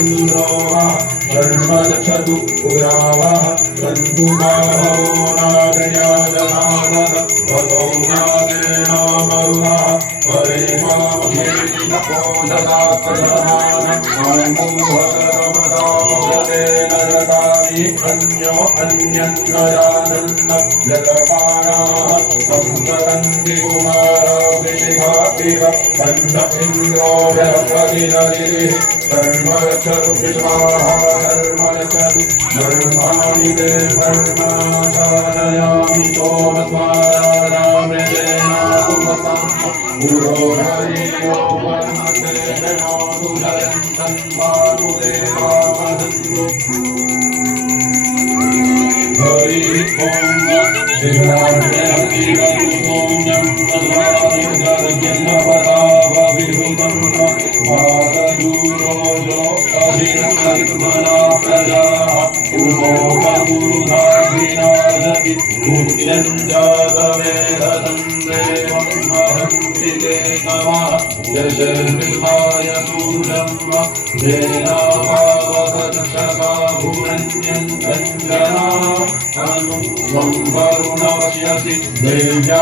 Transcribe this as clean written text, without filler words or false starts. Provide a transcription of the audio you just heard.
इन्द्रोः धर्मलक्षतु पुरावः सन्तुबाहो नागयाजनावः वसौनादेन मरुणः अन्यो अन्यन्नजानन्न यजमानाः संवदन्ति कुमाराभिषिकाभिः पञ्च इन्द्रो बृहस्पतिर्गिरिः धर्मरक्षतु विश्वाः धर्मरक्षतु धर्माणि ते धर्मनाशादयामि सोमस्वारामृतेनाहुमतं पुरोहरियो वर्मते शनोतु जयन्तं मातुदेवावदन्तु हरि ओम दिव्याभ्यर्थिवतुतोऽन्यं तद्वायुर्गर्जन्नपदावविभूतं वाददूरो अभिनन्दना प्रजाः उमोकपूर्णाभिनादति भूत्यं जातवेदतं देवं महन्तिके नमः यशर्विहाय सूर्यं देनाभावकचषका भुवन्यं कञ्जना वरुणवश्यसि देव्या